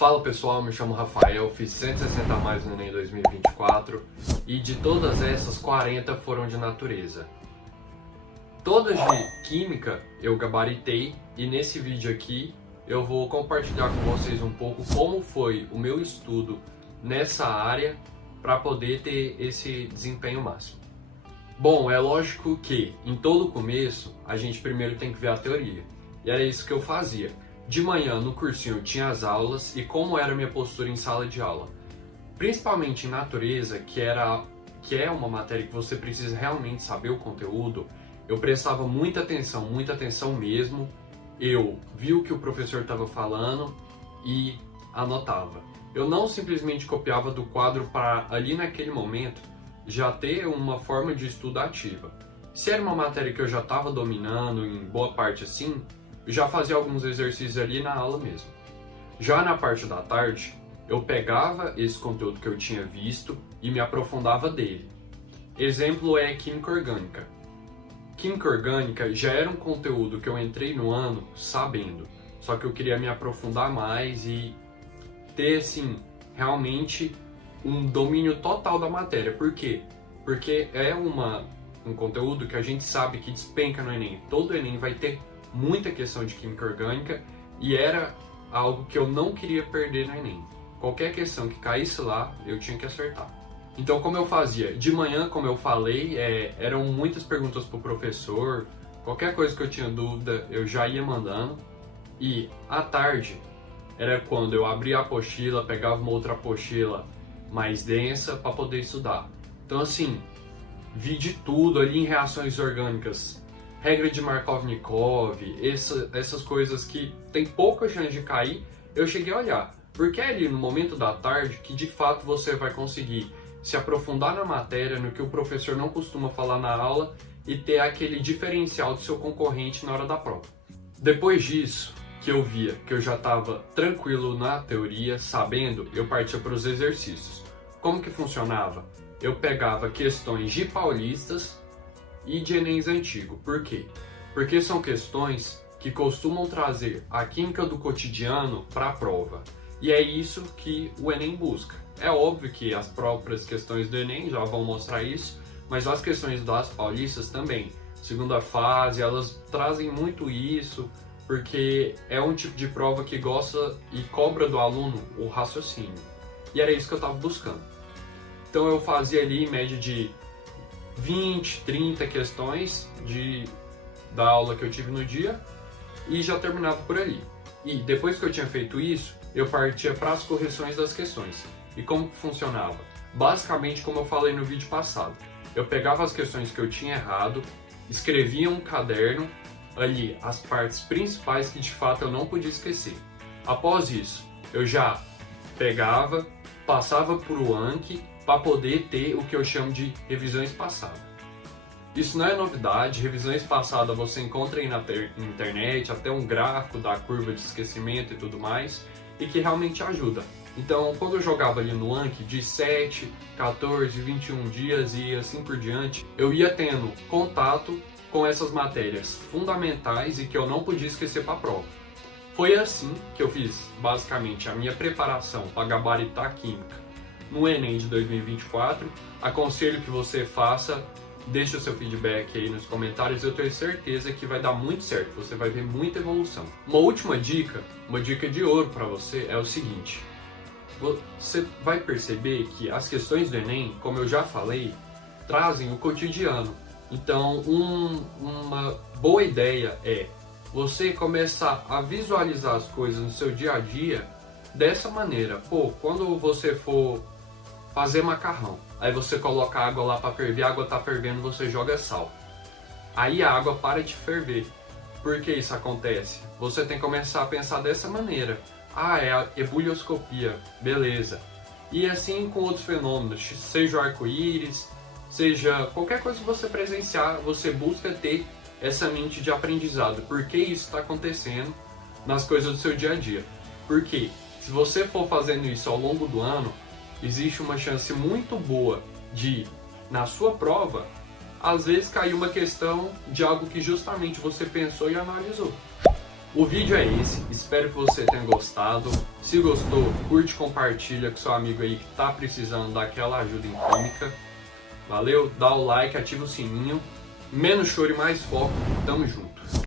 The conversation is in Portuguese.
Fala pessoal, me chamo Rafael, fiz 160 a mais no Enem 2024 e de todas essas, 40 foram de natureza. Todas de química eu gabaritei e nesse vídeo aqui eu vou compartilhar com vocês um pouco como foi o meu estudo nessa área para poder ter esse desempenho máximo. Bom, é lógico que em todo começo a gente primeiro tem que ver a teoria e era isso que eu fazia. De manhã, no cursinho, eu tinha as aulas e como era a minha postura em sala de aula. Principalmente em natureza, que é uma matéria que você precisa realmente saber o conteúdo, eu prestava muita atenção mesmo. Eu vi o que o professor estava falando e anotava. Eu não simplesmente copiava do quadro para, ali naquele momento, já ter uma forma de estudo ativa. Se era uma matéria que eu já estava dominando em boa parte assim, eu já fazia alguns exercícios ali na aula mesmo. Já na parte da tarde, eu pegava esse conteúdo que eu tinha visto e me aprofundava dele. Exemplo é Química Orgânica. Química Orgânica já era um conteúdo que eu entrei no ano sabendo, só que eu queria me aprofundar mais e ter, assim, realmente um domínio total da matéria. Por quê? Porque é um conteúdo que a gente sabe que despenca no Enem. Todo Enem vai ter muita questão de química orgânica e era algo que eu não queria perder no Enem. Qualquer questão que caísse lá, eu tinha que acertar. Então, como eu fazia? De manhã, como eu falei, eram muitas perguntas para o professor, qualquer coisa que eu tinha dúvida, eu já ia mandando. E à tarde, era quando eu abria a apostila, pegava uma outra apostila mais densa para poder estudar. Então, assim, vi de tudo ali em reações orgânicas. Regra de Markovnikov, essas coisas que tem pouca chance de cair, eu cheguei a olhar. Porque é ali no momento da tarde que de fato você vai conseguir se aprofundar na matéria, no que o professor não costuma falar na aula e ter aquele diferencial do seu concorrente na hora da prova. Depois disso, que eu via que eu já estava tranquilo na teoria, sabendo, eu partia para os exercícios. Como que funcionava? Eu pegava questões de paulistas e de Enems antigo. Por quê? Porque são questões que costumam trazer a química do cotidiano para a prova. E é isso que o Enem busca. É óbvio que as próprias questões do Enem já vão mostrar isso, mas as questões das paulistas também. Segunda fase, elas trazem muito isso, porque é um tipo de prova que gosta e cobra do aluno o raciocínio. E era isso que eu estava buscando. Então eu fazia ali em média de 20, 30 questões da aula que eu tive no dia e já terminava por ali. E depois que eu tinha feito isso, eu partia para as correções das questões. E como que funcionava? Basicamente como eu falei no vídeo passado. Eu pegava as questões que eu tinha errado, escrevia um caderno, ali as partes principais que de fato eu não podia esquecer. Após isso, eu já pegava, passava por o Anki, para poder ter o que eu chamo de revisões passadas. Isso não é novidade, revisões passadas você encontra aí na internet, até um gráfico da curva de esquecimento e tudo mais, e que realmente ajuda. Então, quando eu jogava ali no Anki de 7, 14, 21 dias e assim por diante, eu ia tendo contato com essas matérias fundamentais e que eu não podia esquecer para a prova. Foi assim que eu fiz, basicamente, a minha preparação para gabaritar química no Enem de 2024, aconselho que você faça, deixe o seu feedback aí nos comentários, eu tenho certeza que vai dar muito certo, você vai ver muita evolução. Uma última dica, uma dica de ouro para você é o seguinte, você vai perceber que as questões do Enem, como eu já falei, trazem o cotidiano. Então, uma boa ideia é você começar a visualizar as coisas no seu dia a dia dessa maneira. Quando você for fazer macarrão, aí você coloca a água lá para ferver, a água tá fervendo, você joga sal. Aí a água para de ferver. Por que isso acontece? Você tem que começar a pensar dessa maneira. É a ebullioscopia, beleza. E assim com outros fenômenos, seja o arco-íris, seja qualquer coisa que você presenciar, você busca ter essa mente de aprendizado. Por que isso está acontecendo nas coisas do seu dia a dia? Porque se você for fazendo isso ao longo do ano, existe uma chance muito boa de, na sua prova, às vezes cair uma questão de algo que justamente você pensou e analisou. O vídeo é esse, espero que você tenha gostado. Se gostou, curte e compartilha com seu amigo aí que tá precisando daquela ajuda em química. Valeu, dá o like, ativa o sininho. Menos choro e mais foco, tamo junto.